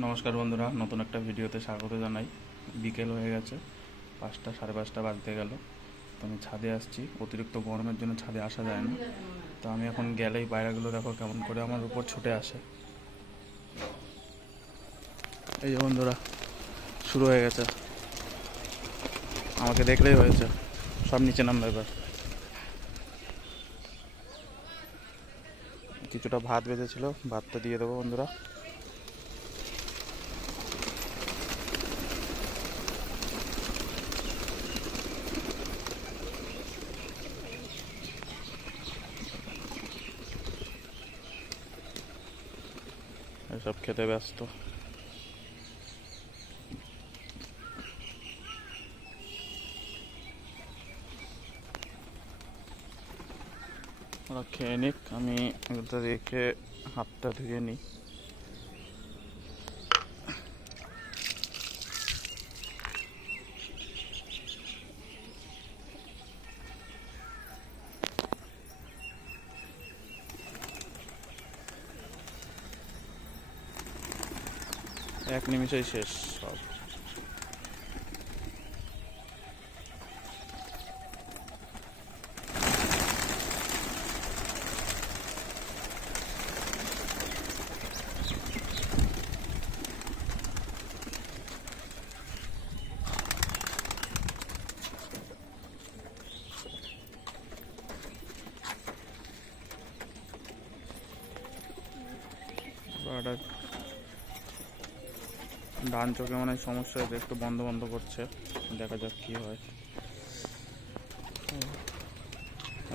নমস্কার বন্ধুরা, নতুন একটা ভিডিওতে স্বাগত জানাই। বিকেল হয়ে গেছে, 5টা সাড়ে 5টা বাজতে গেল। তো আমি ছাদে আসছি, অতিরিক্ত গরমের জন্য ছাদে আসা যায় না। তো আমি এখন গেলেই পায়রাগুলো দেখো কেমন করে আমার উপর ছুটে আসে। এই যে বন্ধুরা, শুরু হয়ে গেছে, আমাকে দেখলেই হয়েছে সব নিচে নামবে। এবার কিছুটা ভাত বেজেছিল, ভাতটা দিয়ে দেবো বন্ধুরা। এসব খেতে ব্যস্ত। ওরা খেয়ে নিক, আমি এগুলোটা রেখে হাতটা ধুয়ে নিই। এক নিমিষেই শেষ সব। ডান চোখে মনে হয় সমস্যা হয়েছে, একটু বন্ধ বন্ধ করছে, দেখা যাক কি হয়।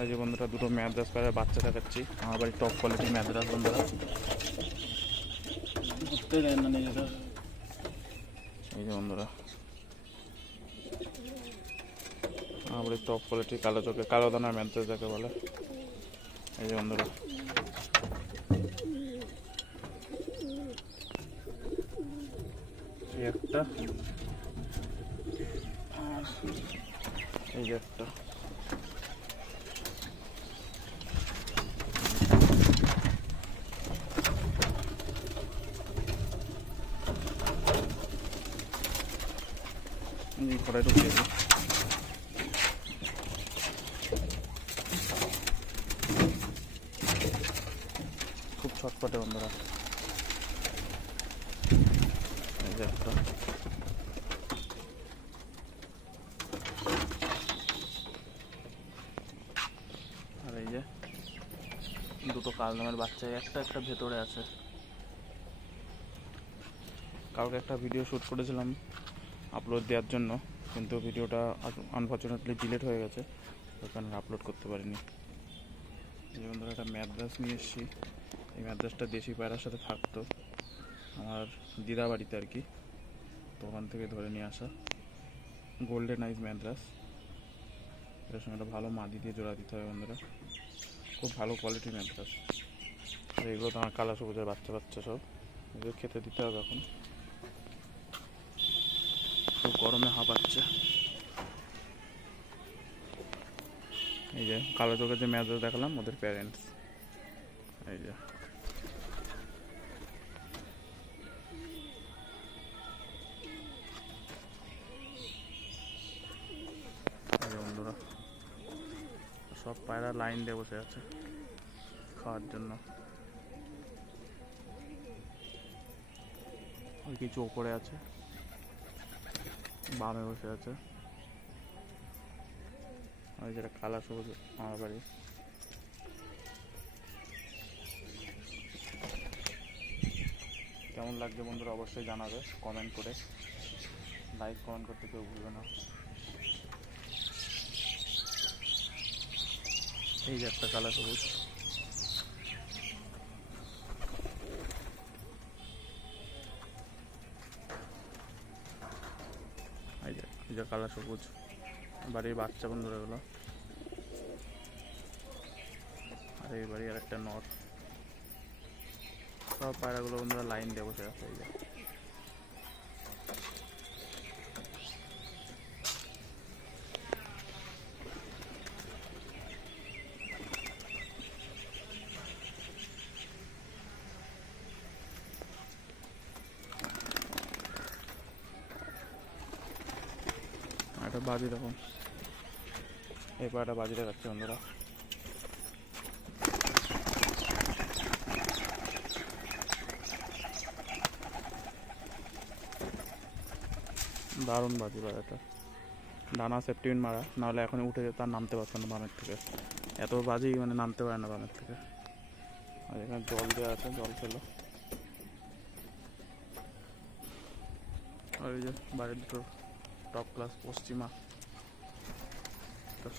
এই যে বন্ধুরা, দুটো ম্যাদ্রাস পায়রার বাচ্চা দেখাচ্ছি। আমার বাড়ি টপ কোয়ালিটির ম্যাদ্রাস বন্ধুরা। এই যে বন্ধুরা, আমার বাড়ি টপ কোয়ালিটির কালো চোখে কালো দানার ম্যাদ্রাস যাকে বলে। এই যে বন্ধুরা, একটা, এই যে একটা। ঘরে ঢুকিয়েছি। খুব ছটপটে বন্ধুরা। এই যে একটা, আর এই যে দুটো কালদমের বাচ্চা, একটা একটা ভেতরে আছে। কালকে একটা ভিডিও শ্যুট করেছিলাম আপলোড দেওয়ার জন্য, কিন্তু ভিডিওটা আনফর্চুনেটলি ডিলিট হয়ে গেছে, ওই কারণে আপলোড করতে পারিনি। এই বন্ধুরা, একটা ম্যাদ্রাস নিয়ে এসেছি। এই ম্যাদ্রাসটা দেশি পায়রার সাথে থাকতো আমার দিদা বাড়িতে আর কি, তো ওখান থেকে ধরে নিয়ে আসা গোল্ডেন আইজ ম্যাদ্রাস। এটার সঙ্গে একটা ভালো মাদি দিয়ে জোড়া দিতে হবে বন্ধুরা, খুব ভালো কোয়ালিটির ম্যাদ্রাস। আর এগুলো তো আমার কালা সবুজের বাচ্চা বাচ্চা সব, এগুলো খেতে দিতে হবে এখন। খুব গরমে হাঁপাচ্ছে। এই যে কালো চোখের যে ম্যাদ্রাস দেখালাম, ওদের প্যারেন্টস। এই যে বন্ধুরা, সব পায়রা লাইন দিয়ে বসে আছে খাওয়ার জন্য। ওই কিছু ওপরে আছে, বামে বসে আছে। ওই যেটা কালা সবুজ আমার বাড়ি। কেমন লাগছে বন্ধুরা অবশ্যই জানাবে কমেন্ট করে, লাইক কমেন্ট করতে কেউ ভুলবে না। এই যে একটা কালা সবুজ, এই যে কালা সবুজ বাড়ির বাচ্চা বন্ধুরা এগুলো। আর এই বাড়ি আর একটা নর। সব পায়রাগুলো বন্ধুরা লাইন দিয়ে বসে আছে। এই যে একটা বাজি দেখুন, এই পাড়াটা বাজি দেখাচ্ছে বন্ধুরা। দারুণ বাজি পাড়াটা, ডানা সেফটিন মারা, নাহলে এখন উঠে তার নামতে পারতো না বামের থেকে, এত বাজি মানে নামতে পারে না বামের থেকে। আর এখানে জল দেওয়া আছে, জল খেলো। আর এই যে বাড়ির দুটো টপ ক্লাস পশ্চিমা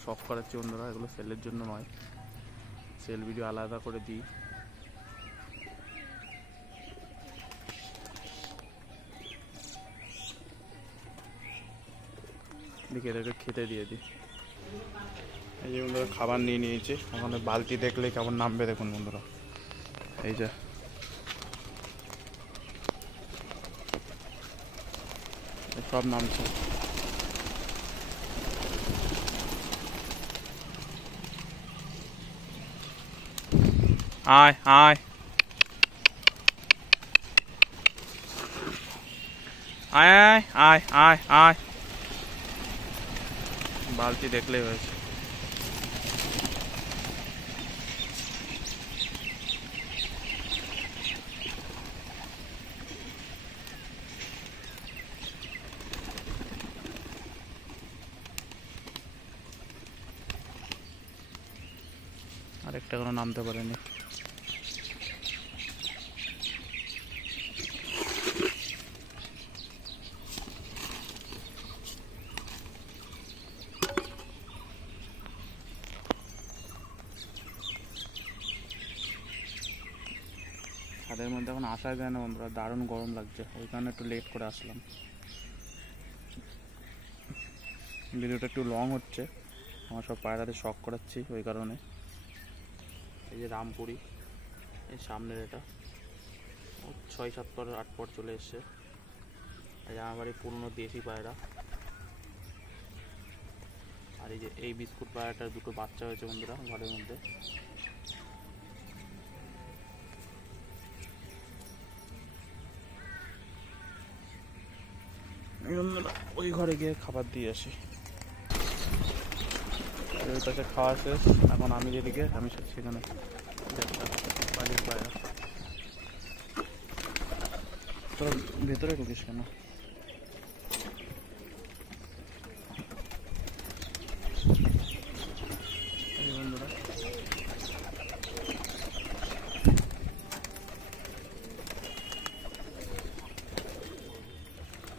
শখ করাচ্ছি বন্ধুরা, এগুলো সেলের জন্য নয়, সেল ভিডিও আলাদা করে দিই। দিকে এদেরকে খেতে দিয়ে দিই। এই যে বন্ধুরা খাবার নিয়ে নিয়েছি, এখন বালতি দেখলেই কেমন নামবে দেখুন বন্ধুরা, এই যে সব নামছে। আয় আয় আয় আয় আয় আয় আয়, বালতি দেখলেই হয়েছে। আরেকটা কোনো নামতে পারেনি। ছাদের মধ্যে এখন আসা যায় না বন্ধুরা, দারুণ গরম লাগছে, ওই কারণে একটু লেট করে আসলাম। ভিডিওটা একটু লং হচ্ছে, আমার সব পায়রাতে শখ করাচ্ছি ওই কারণে। এই যে রামপুরি, এই সামনের এটা 6-7 পর 8 পর চলে এসছে। এই যে আমার বাড়ির পুরনো দেশি পায়রা। আর এই যে এই বিস্কুট পায়রাটার দুটো বাচ্চা হয়েছে বন্ধুরা ঘরের মধ্যে। ওই ঘরে গিয়ে খাবার দিয়ে আসি। ওই পাশে খাওয়া শেষ, এখন আমি যেদিকে আমি সেখানে বাড়ির পায়রা। তো ভেতরে ঢুকিস কেন? বন্ধুরা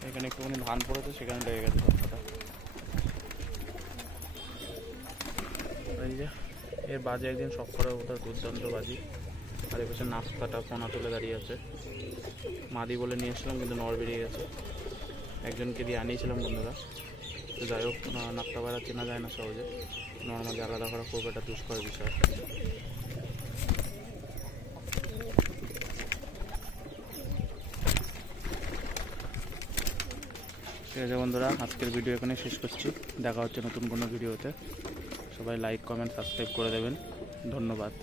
এখানে একটুখানি ধান পড়েছে, সেখানে লেগে গেছে সবকটা। এই যে এর বাজে একদিন সব করা ওটা দুর্দান্ত বাজি। আর এপাশে নাস্তাটা কোনা তুলে দাঁড়িয়ে আছে, মাদি বলে নিয়ে এসেছিলাম কিন্তু নড় বেরিয়ে গেছে, একজনকে দিয়ে আনিয়েছিলাম বন্ধুরা। তো যাই হোক, নাস্তা পায়রা চেনা যায় না সহজে, নর্মালি আলাদা করা খুব একটা দুষ্কর বিষয়। ঠিক আছে বন্ধুরা, আজকের ভিডিও এখানে শেষ করছি, দেখা হচ্ছে নতুন কোনো ভিডিওতে। সবাই লাইক কমেন্ট সাবস্ক্রাইব করে দেবেন, ধন্যবাদ।